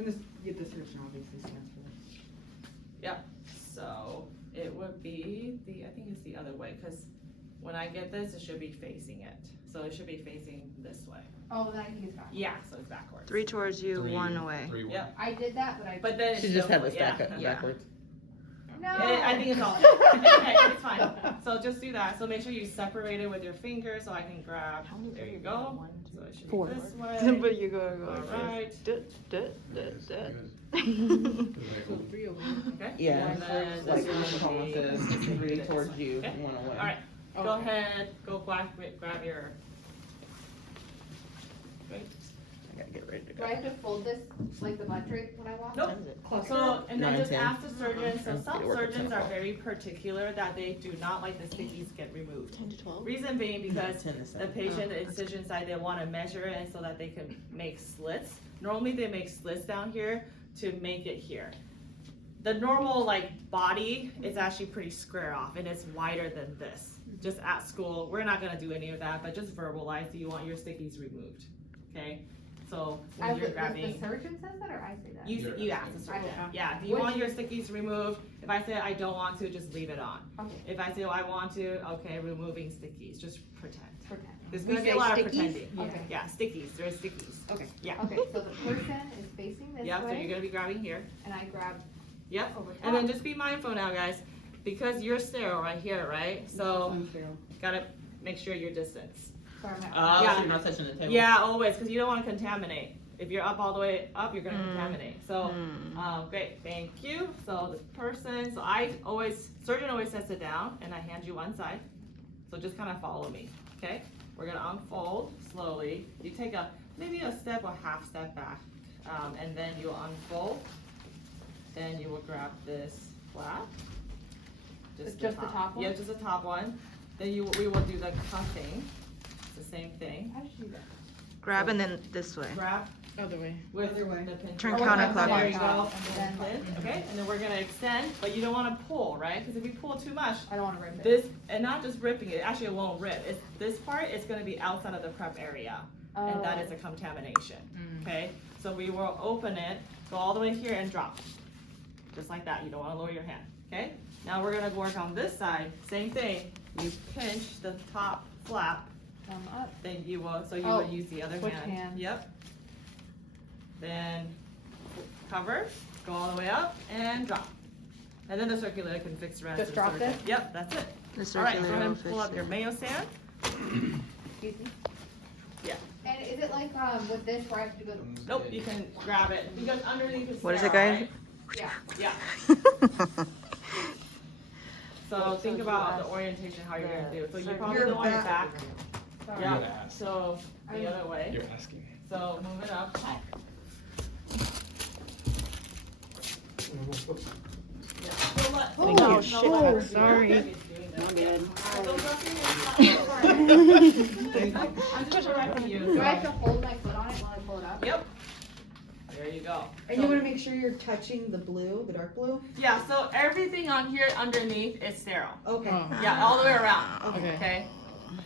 And this, the surgeon obviously stands for this. Yep, so it would be I think it's the other way, because when I get this, it should be facing it. So it should be facing this way. Oh, then he's back. Yeah, so it's backwards. 3 towards you, 1 away. Yep. I did that, but then it's She just still- had the stack up yeah. backwards. No. I think it's all, okay, it's fine. So just do that. So make sure you separate it with your fingers so I can grab. There you go. So it should be 4. this way. But you go Alright. So 3 over. Okay. Yeah, And then like this Mr. one Holland will says, be 3 this towards one. you, Okay. 1 away. Alright, go Okay. ahead, go grab your. Right. I gotta get ready to Do go. I have to fold this like the butt drape when I walk? Nope. Cluster. So, and then 9, just 10. ask the surgeon, so Okay. some Get work at 10 surgeons are o'clock. very particular that they do not like the stickies get removed. 10 to 12. Reason being because 10 to the 7. patient, the incision side, they wanna measure it so that they can make slits. Normally they make slits down here to make it here. The normal like body is actually pretty square off and it's wider than this. Just at school, we're not gonna do any of that, but just verbalize, do you want your stickies removed? Okay, so when you're grabbing. The surgeon says that, or I say that? You ask the surgeon, Okay. yeah, do you want your stickies removed? If I say I don't want to, just leave it on. Okay. If I say, oh, I want to, okay, removing stickies, just pretend. Pretend. There's We gonna be a say lot of stickies? pretending. Okay. Yeah, stickies, there's stickies. Okay. Yeah. Okay, so the person is facing this Yep, so you're way, gonna be grabbing here. and I grab Yep, over top. and then just be mindful now, guys, because you're sterile right here, right? So, Unsterile. gotta make sure your distance. Sorry, I'm at- Oh, Yeah. so you're not touching the table? Yeah, always, because you don't wanna contaminate. If you're up all the way up, you're gonna Mm. contaminate. So, great, thank you. So the person, so surgeon always sets it down and I hand you one side. So just kind of follow me, okay? We're gonna unfold slowly. You take maybe a step or half step back, and then you unfold. Then you will grab this flap. Just the top one? Yeah, just the top one. Then we will do the cuffing. It's the same thing. How did you do that? Grab and then this way. Grab Other way. with Other way. the pin. Turn There counterclockwise. you go. And then- Pin, okay, and then we're gonna extend, but you don't wanna pull, right? Because if you pull too much, I don't wanna rip it. this, and not just ripping it, actually it won't rip. This part is gonna be outside of the prep area, and that is a contamination, okay? So we will open it, go all the way here and drop, just like that. You don't wanna lower your hand, okay? Now we're gonna work on this side, same thing. You pinch the top flap, Come up. then you will, so you Oh, will use the other switch hand. hands. Yep. Then cover, go all the way up and drop. And then the circulator can fix around. Just to the drop surgeon. this? Yep, that's it. The All right, go circulator ahead will and pull fix up your it. Mayo sand. Excuse me? Yeah. And is it like, with this where I have to go? Nope, you can grab it because underneath is What is it, sterile, guys? right? Yeah. Yeah. So think about the orientation, how you're gonna do it. So you probably Your don't want your back. back. Sorry. Yeah, so the other way. You're asking. So move it up. Yeah. So let- Thank so you. let- Shit. let- Oh, sorry. I'm good. I'm just correcting you. Do I have to hold my foot on it while I pull it up? Yep. There you go. And you wanna make sure you're touching the blue, the dark blue? Yeah, so everything on here underneath is sterile. Okay. Yeah, all the way around. Okay. Okay?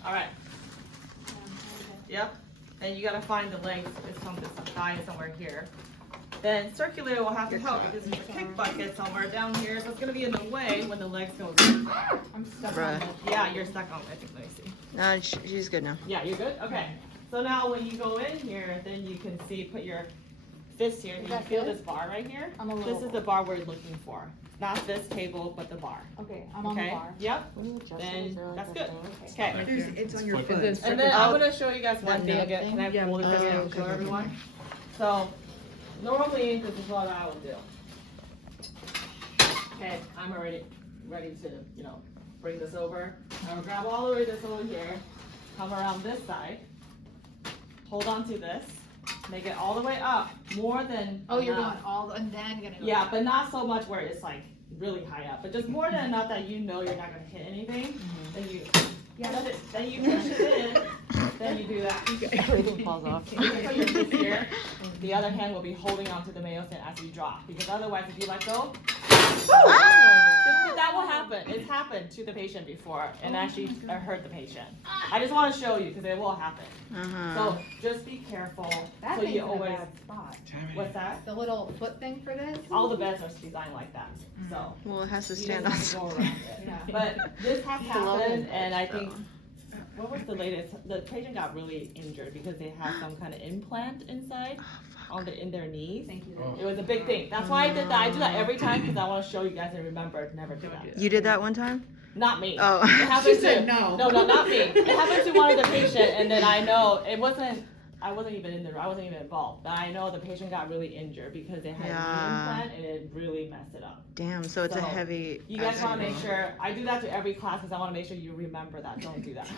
Alright. Yep. And you gotta find the length. It's from the thigh somewhere here. Then circulator will have to help because there's a kick bucket somewhere down here, so it's gonna be in the way when the legs go. I'm stuck Bruh. on it. Yeah, you're stuck on it. I think. Let me see. No, she's good now. Yeah, you're good? Okay. So now when you go in here, then you can see, put your fist here. You that feel good? this bar right here? I'm a This little- is the bar we're looking for. Not this table, but the bar. Okay, I'm on the Okay? bar. Yep. Then that's good. Okay. It's on your It's foot. And then I'm gonna show you guys one thing nub again. Can I Yeah. pull this again Oh, and show okay. everyone? So normally this is what I would do. Okay, I'm already ready to, bring this over. I will grab all the way this over here, come around this side, hold on to this, make it all the way up, more than Oh, you're enough. going all, and then gonna go. Yeah, but not so much where it's like really high up, but just more than enough that you know you're not gonna hit anything. Then you, then you push it in, then you do that. Everything falls off. You put your fist here, the other hand will be holding onto the Mayo stand as you drop, because otherwise if you let go, That will happen. It's happened to the patient before and actually hurt the patient. I just want to show you because it will happen. So just be careful. That So thing's you in a always. bad spot. What's that? The little foot thing for this? All the beds are designed like that. So Well, it has to you stand just on. have to go around it. Yeah. But this has Global happened, and I so. think what was the latest? The patient got really injured because they had some kind of implant inside in their knees. Thank you. It was a big thing. That's why I did that. I do that every time because I want to show you guys and remember never do that. You did that one time? Not me. Oh. It happened She said to no. No, not me. It happened to one of the patient, and then I know it wasn't. I wasn't even I wasn't even involved. But I know the patient got really injured because they had a knee implant and it really messed it up. Damn, so it's a So, heavy. You guys want to make accident. sure, I do that to every class because I want to make sure you remember that. Don't do that.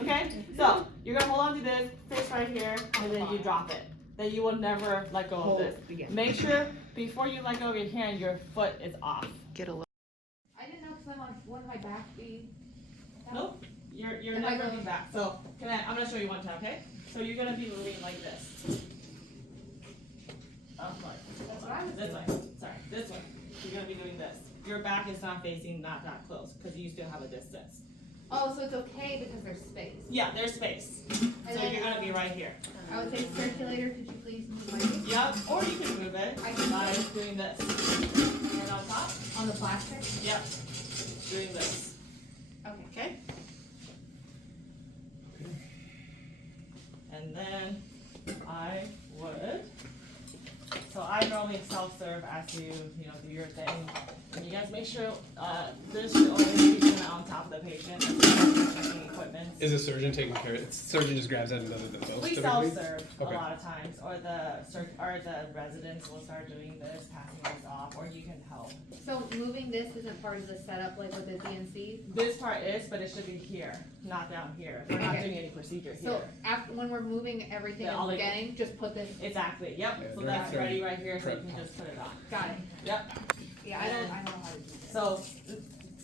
Okay? So, you're going to hold on to this, fix right here, and then you drop it. Then you will never let go of this. Make sure before you let go of your hand, your foot is off. Get a little. I didn't know because wouldn't my back be? Nope. You're Am I never going- going back. So, I'm going to show you one time, okay? So, you're going to be moving like this. That's what I was This way. Sorry, this way. You're going to be doing this. Your back is not facing not that close because you still have a distance. Oh, so it's okay because there's space. Yeah, there's space. And So then you're going to be right here. I would say circulator, could you please move my knee? Yep, or you can move it I can by move it. doing this. And on top, On the plastic? yep, doing this, Okay. okay? And then I would, so I normally self-serve as you do your thing. And you guys make sure, this should always be on top of the patient, checking equipment. Is a surgeon taking care of it? Surgeon just grabs that and does it themselves? We typically? self-serve Okay. a lot of times, or the residents will start doing this, passing this off, or you can help. So moving this isn't part of the setup like with the DNC? This part is, but it should be here, not down here. We're not Okay. doing any procedure So here. after, when we're moving everything Yeah, all and the- getting, just put this, Exactly, yep, Yeah, so they're that's very ready right here, so you prep. can just put it on. got it. Yep, Yeah, I know how to do this. so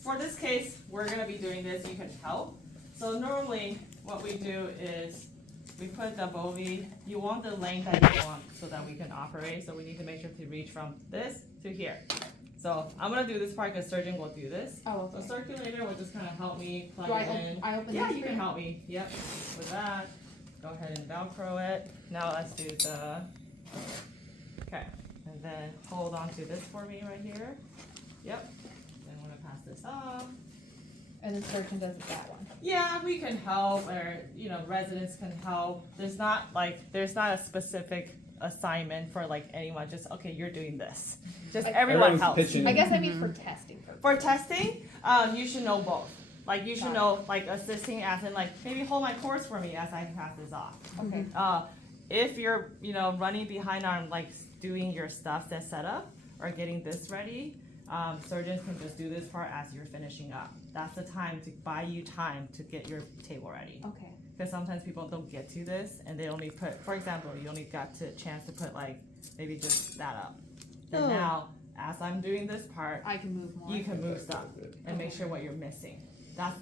for this case, we're gonna be doing this, you can help. So normally, what we do is, we put the bovie, you want the length that you want so that we can operate, so we need to make sure to reach from this to here. So I'm gonna do this part because surgeon will do this. Oh, So okay. circulator will just kind of help me plug Do it in. I open Yeah, this you for can help me, yep, with that. Go ahead and Velcro it. Now let's do the, okay, and then hold on to this for me right here. Yep, then I'm gonna pass this off. And the surgeon does that one. Yeah, we can help, or, residents can help. There's not a specific assignment for like anyone, just, okay, you're doing this. Just everyone Everyone's helps. pitching. I guess I mean for testing purposes. For testing, you should know both. Like, you should know, like, assisting as in, like, maybe hold my course for me as I pass this off. Okay. If you're, running behind on, like, doing your stuff that's set up or getting this ready, surgeons can just do this part as you're finishing up. That's the time to buy you time to get your table ready. Okay. Because sometimes people don't get to this and they only put, for example, you only got to chance to put, like, maybe just that up. Then Oh. now, as I'm doing this part, I can move more. you can move stuff and make sure what you're missing.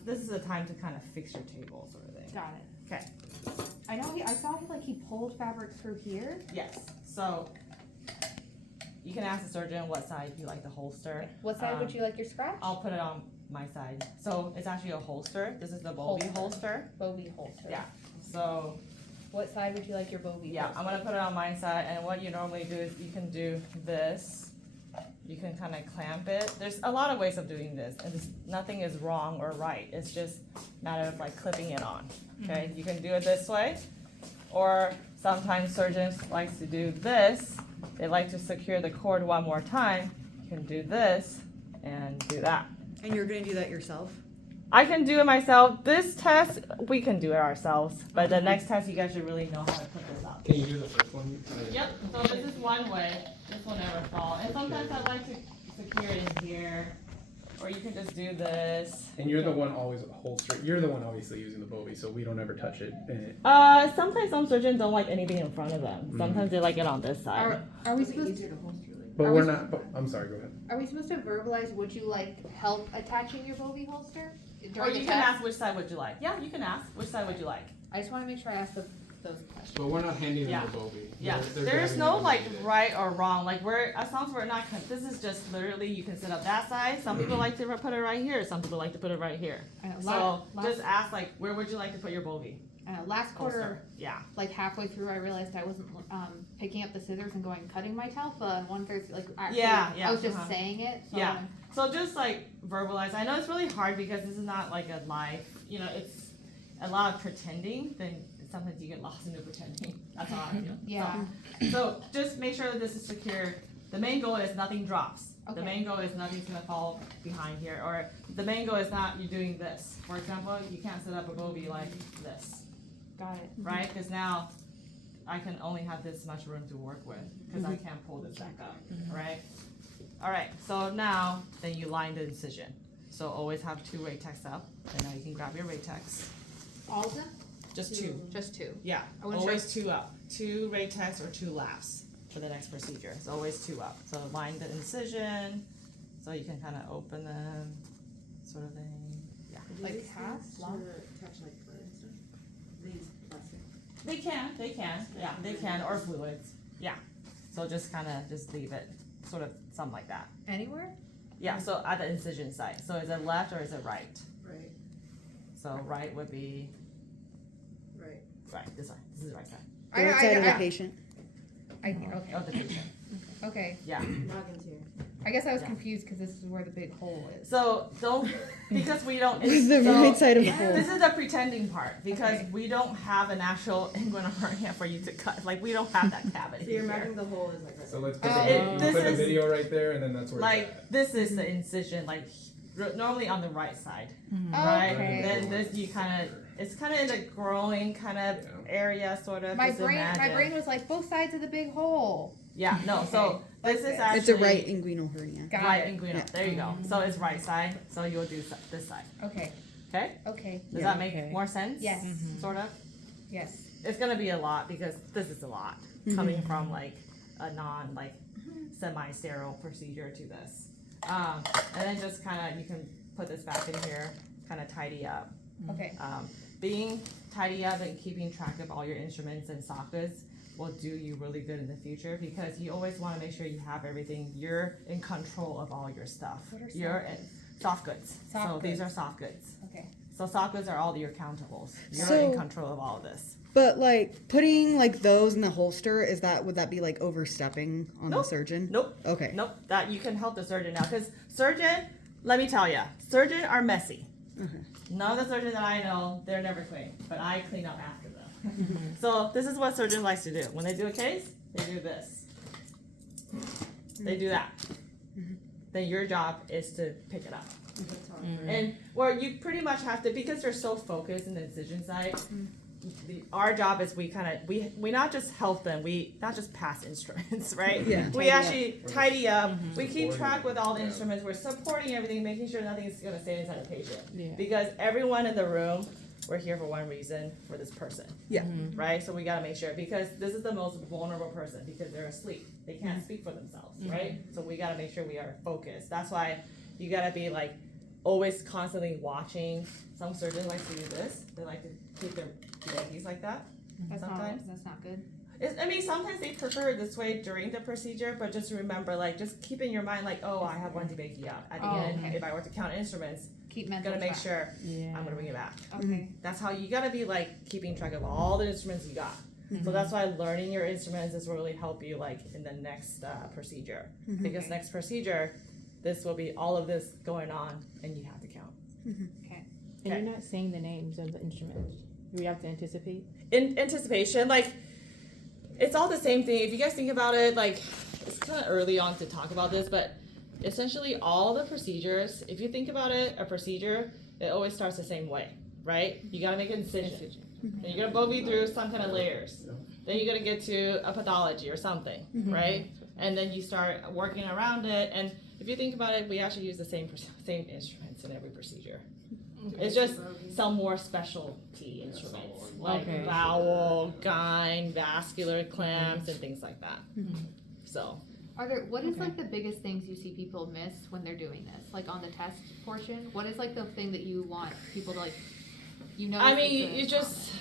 This is the time to kind of fix your table sort of thing. Got it. Okay. I know I saw he pulled fabric through here. Yes, so you can ask the surgeon what side you like the holster. What side would you like your scratch? I'll put it on my side. So it's actually a holster. This is the Bovie holster. Bovie holster. Yeah. So What side would you like your Bovie yeah, holster? I'm gonna put it on my side, and what you normally do is you can do this. You can kind of clamp it. There's a lot of ways of doing this, and nothing is wrong or right. It's just a matter of like clipping it on. Okay, you can do it this way, or sometimes surgeons like to do this. They like to secure the cord one more time. You can do this and do that. And you're gonna do that yourself? I can do it myself. This test, we can do it ourselves, but the next test, you guys should really know how to put this up. Can you do the first one? Yep, so this is one way, this will never fall, and sometimes I like to secure it in here, or you can just do this. And you're the one always holster. You're the one obviously using the Bovie, so we don't ever touch it. Sometimes some surgeons don't like anything in front of them, sometimes they like it on this side. Are we supposed to? But Are we're we- not. But, I'm sorry. Go ahead. Are we supposed to verbalize? Would you like help attaching your Bovie holster Or during you the can test? ask which side would you like. Yeah, you can ask which side would you like. I just want to make sure I ask the those questions. But we're not handing them Yeah. the Bovie. Yeah, They're there's grabbing no it and like they need it. right or wrong. Like as long as we're not, this is just literally you can set up that side. Some people like to put it right here. Some people like to put it right here. So just ask like, where would you like to put your Bovie? Last quarter, Holster. Yeah. like halfway through, I realized I wasn't picking up the scissors and going cutting my telfa, and one third like actually, Yeah, I was just uh-huh. saying it. So Yeah. So just like verbalize. I know it's really hard because this is not like a live, it's a lot of pretending. Then sometimes you get lost in the pretending. That's how I feel. Yeah. So just make sure that this is secure. The main goal is nothing drops. The Okay. main goal is nothing's gonna fall behind here. Or the main goal is not you doing this. For example, you can't set up a Bovie like this, Got it. right? Because now I can only have this much room to work with because I can't pull this back up, right? All right, so now then you line the incision. So always have 2 Ratex up, and now you can grab your Ratex. All of them? Just 2. Just 2. Yeah, I wasn't always 2 up. 2 Ratex or 2 laughs for the next procedure. It's always 2 up. So line the incision, so you can kind of open them, sort of thing. Yeah. Like half? Long? Touch like blood and stuff. These plastic. They can, yeah, they can, or fluids, yeah. So just kind of just leave it, sort of something like that. Anywhere? Yeah, so at the incision site. So is it left or is it right? Right, So right would be right. right. This side. This is the right side. I, Right side of the I, patient. I, okay. Of the patient. Okay. Yeah. Noggins here. I guess I was Yeah. confused because this is where the big hole is. So don't because we don't. This is the so right side of the hole. This is the pretending part because Okay. we don't have an actual inguinal hernia for you to cut. Like we don't have that cavity. So you're here. marking the hole is like right. So let's put, Oh. the, It- you this put the is- video right there, and then that's where it's Like at. this is the incision. Like normally on the right side, right? Okay. Then this you kind of. It's kind of in a growing kind of Yeah. area, sort of. My just brain imagine. was like both sides of the big hole. Yeah, no. So Okay. this is Like actually It's a right inguinal hernia. Got right it. inguinal. Yeah. There you go. So it's right side. So you'll do this side. Okay. Okay. Okay. Does Yeah. that make more sense? Yes. Sort of. Yes. It's gonna be a lot because this is a lot coming from like a non like semi-sterile procedure to this. And then just kind of you can put this back in here, kind of tidy up. Okay. Being tidy up and keeping track of all your instruments and sockets will do you really good in the future because you always want to make sure you have everything. You're in control of all your stuff. What are You're in soft goods. Soft so these are goods. soft goods. Okay. So soft goods are all your countables. You're So- in control of all of this. But like putting like those in the holster, would that be like overstepping on the Nope. surgeon? Nope. Okay. Nope. That you can help the surgeon now because surgeon, let me tell you, surgeon are messy. Okay. None of the surgeons that I know, they're never clean, but I clean up after them. So this is what surgeon likes to do. When they do a case, they do this. They do that. Then your job is to pick it up. And where you pretty much have to, because they're so focused in the incision side, our job is we not just help them, we not just pass instruments, right? Yeah. We Tidy up. actually tidy up, we keep Supporting track with all the yeah. instruments, we're supporting everything, making sure nothing's gonna stay inside the patient. Yeah. Because everyone in the room, we're here for one reason, for this person. Yeah. Right? So we gotta make sure, because this is the most vulnerable person, because they're asleep. They can't speak for themselves, right? So we gotta make sure we are focused. That's why you gotta be like, always constantly watching. Some surgeons like to do this. They like to keep their leggies like that. Sometimes. That's not good. I mean, sometimes they prefer it this way during the procedure, but just remember, like, just keep in your mind, like, oh, I have one debakey out. At the Oh, end, okay. if I were to count instruments, Keep I'm mental gonna make track. sure Yeah. I'm gonna bring it back. Okay. That's how you gotta be, like, keeping track of all the instruments you got. So that's why learning your instruments is really help you, like, in the next procedure. Because Okay. next procedure, this will be all of this going on, and you have to count. Okay. And Okay. you're not saying the names of the instruments. We have to anticipate. In anticipation, like it's all the same thing. If you guys think about it, like it's kind of early on to talk about this, but essentially all the procedures, if you think about it, a procedure, it always starts the same way, right? You gotta make an incision. Then you're gonna bovie through some kind of layers. Then you're gonna get to a pathology or something, right? And then you start working around it. And if you think about it, we actually use the same instruments in every procedure. It's just some more specialty instruments, like Okay. bowel, gyne, vascular clamps, and things like that. So, What is like the biggest things you see people miss when they're doing this? Like on the test portion? What is like the thing that you want people to like, I mean, you just,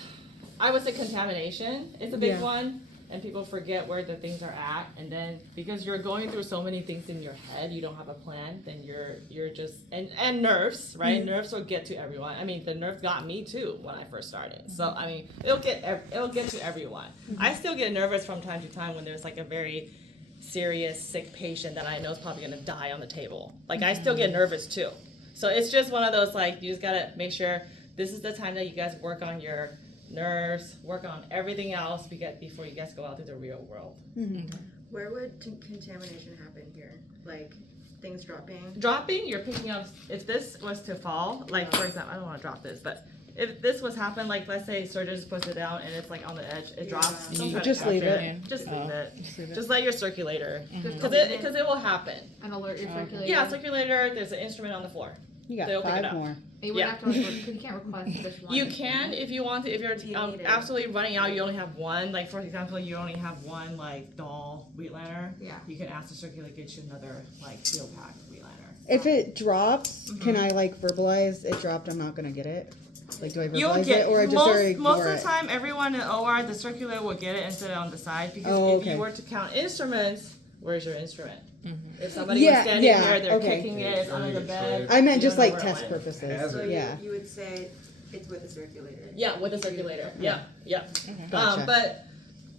I would say contamination is a big Yeah. one, and people forget where the things are at, and then because you're going through so many things in your head, you don't have a plan. Then you're just and nerves, right? Mm-hmm. Nerves will get to everyone. I mean, the nerves got me too when I first started. So I mean, it'll get to everyone. Mm-hmm. I still get nervous from time to time when there's like a very serious sick patient that I know is probably gonna die on the table. Like I still get nervous too. So it's just one of those like you just gotta make sure this is the time that you guys work on your nerves, work on everything else before you guys go out to the real world. Where would contamination happen here? Like things dropping? Dropping, you're picking up, if this was to fall, like for example, I don't wanna drop this, but if this was happen, like let's say surgeon just puts it down and it's like on the edge, it drops. don't try to Just capture leave it. Just leave it. Just leave it. Just let your circulator, Just cause it will happen. and alert your circulator. Yeah, circulator, there's an instrument on the floor. You got They'll pick it 5 up. more. You would Yeah. have to because you can't request just one. You can if you want to. If you're you need it? absolutely running out, you only have one. Like for example, you only have one like doll wheat liner. Yeah. You can ask the circulator to get you another like steel pack wheat liner. If it drops, can I like verbalize it dropped? I'm not gonna get it. Like, do I You'll verbalize get it or just already most ignore of the it? time. Everyone in OR, the circulator will get it and sit it on the side because Oh, if okay. you were to count instruments, where's your instrument? Mm-hmm. If somebody Yeah, was standing yeah, there, they're okay. kicking it, it's under the bed. I meant you just don't know like where it test went. purposes. Hazard. Yeah. You would say it's with a circulator. Yeah, with the circulator. Yeah, yeah. Gotcha. But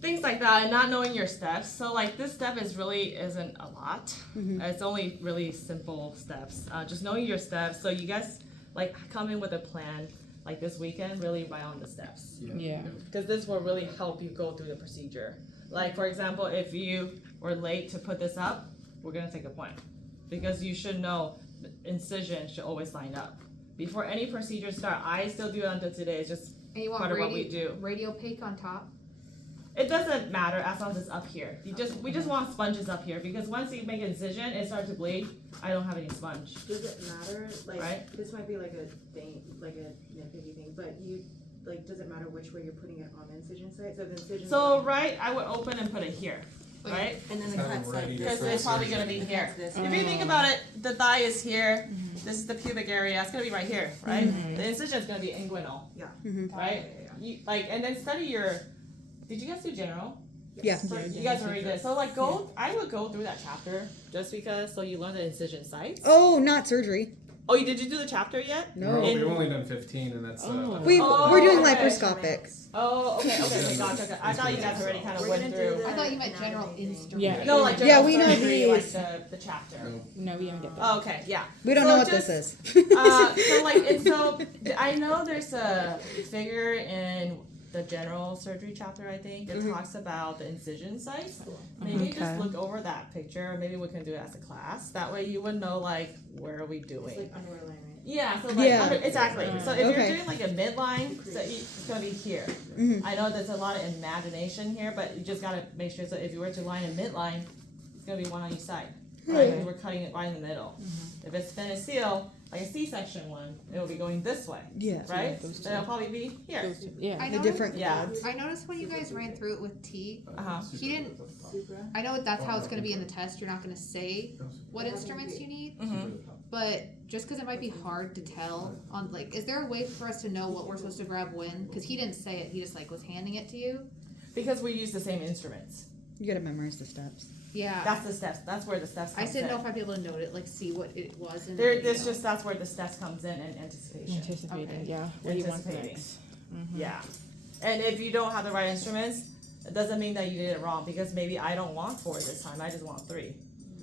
things like that and not knowing your steps. So like this step isn't a lot. It's only really simple steps. Just knowing your steps. So you guys like come in with a plan like this weekend, really write on the steps. Yeah. Because this will really help you go through the procedure. Like for example, if you were late to put this up, we're gonna take a point. Because you should know the incision should always line up. Before any procedure start, I still do it until today. It's just And you want part of what we do. radio opaque on top. It doesn't matter as long as it's up here. We just want sponges up here because once you make an incision, it starts to bleed. I don't have any sponge. Does it matter? Like Right. this might be like a thing, like a nitpicky thing, but you like does it matter which way you're putting it on the incision site? So the incision. So right, I would open and put it here, right? and then the Kind of cuts ready like to Because Different it's probably gonna be incision. here. this. If you think about it, the thigh is here. This is the pubic area. It's gonna be right here, right? The incision is gonna be inguinal. Yeah. Right. You like and then study your. Did you guys do general? Yeah. So you guys already did. So like I would go through that chapter just because so you learn the incision sites. Oh, not surgery. Oh, did you do the chapter yet? No. We've only done 15, and that's. We're doing okay. laparoscopic. Oh, okay, gotcha. Okay. I thought you guys already kind of went through. I thought you meant general instrument. Yeah. No, like Yeah, general we know surgery, like these. the chapter. No, we haven't get that. Oh, okay, yeah. We don't So know what just, this is. So like, and so I know there's a figure in the general surgery chapter. I think it talks about the incision sites. Maybe just Okay. look over that picture. Or maybe we can do it as a class. That way you would know like where are we doing. It's like underline, right? Yeah, so like Yeah. exactly. So if Okay. you're doing like a midline, so it's gonna be here. I know there's a lot of imagination here, but you just gotta make sure. So if you were to line a midline, it's gonna be one on each side. Right? If we're cutting it right in the middle. If it's finished seal, like a C-section one, it'll be going this way. Yeah. Right? Then it'll probably be here. Yeah. I The noticed, different Yeah. codes. I noticed when you guys ran through it with T, Uh-huh. he didn't. I know that's how it's going to be in the test. You're not going to say what instruments you need, but just because it might be hard to tell on like, is there a way for us to know what we're supposed to grab when? Because he didn't say it. He just like was handing it to you. Because we use the same instruments. You gotta memorize the steps. Yeah. That's the steps. That's where the steps I comes didn't know in. if I'd be able to note it, like see what it was. And There's just that's where the steps comes in and anticipation. Anticipating, Okay. yeah. What do you want Anticipating. next? Yeah. And if you don't have the right instruments, it doesn't mean that you did it wrong because maybe I don't want 4 this time. I just want 3.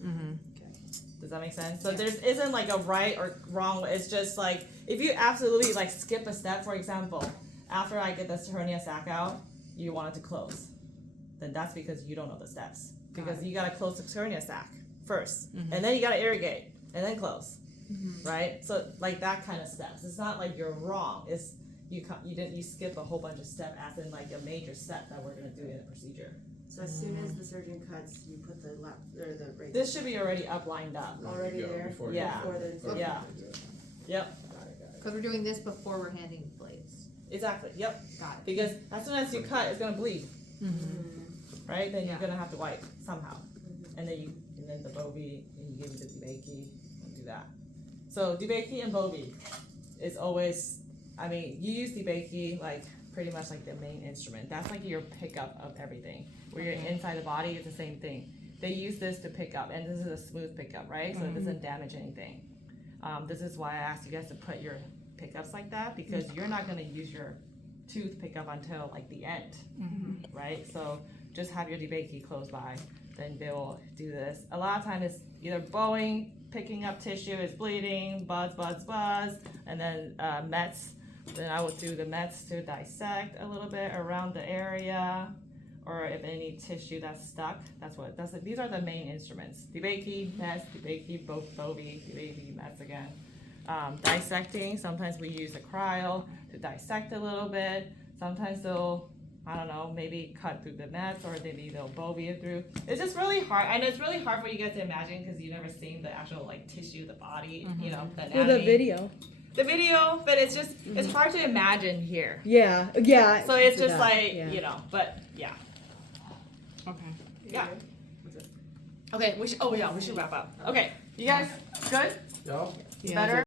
Mm-hmm. Does that make sense? So there isn't like a right or wrong way. It's just like if you absolutely like skip a step, for example, after I get this hernia sac out, you want it to close. Then that's because you don't know the steps. Because you gotta close the hernia sac first. And then you gotta irrigate and then close. Right? So like that kind of steps. It's not like you're wrong. It's you skip a whole bunch of steps as in like a major step that we're gonna do in a procedure. So as soon as the surgeon cuts, you put the lap or the right This should be already up lined up. already there Before Yeah. before the Yeah. Yep. because we're doing this before we're handing blades. Exactly. Yep. Got it. Because as soon as you cut, it's gonna bleed. Right? Then you're Yeah. gonna have to wipe somehow. And then the Bovie, and you give me the Debaki, and do that. So Debaki and Bovie is always, I mean, you use Debaki like pretty much like the main instrument. That's like your pickup of everything. Where you're inside the body, it's the same thing. They use this to pick up, and this is a smooth pickup, right? So it doesn't damage anything. This is why I asked you guys to put your pickups like that, because you're not gonna use your tooth pickup until like the end, right? So just have your debate key close by, then they will do this. A lot of times it's either bowing, picking up tissue, it's bleeding, buzz, and then mets. Then I would do the mets to dissect a little bit around the area, or if any tissue that's stuck. These are the main instruments. Debate key, mets, debate key, bovie, debate key, mets again. Dissecting, sometimes we use a cryo to dissect a little bit. Sometimes they'll, I don't know, maybe cut through the mets, or maybe they'll bovie it through. It's just really hard. I know it's really hard for you guys to imagine because you've never seen the actual like tissue of the body, you know, the anatomy. Well, the video. The video, but it's just, it's hard to imagine here. Yeah. So it's just Yeah, like, yeah. you know, but yeah. Okay. Yeah. Okay, we should wrap up. Okay, you guys good? Yeah. Better?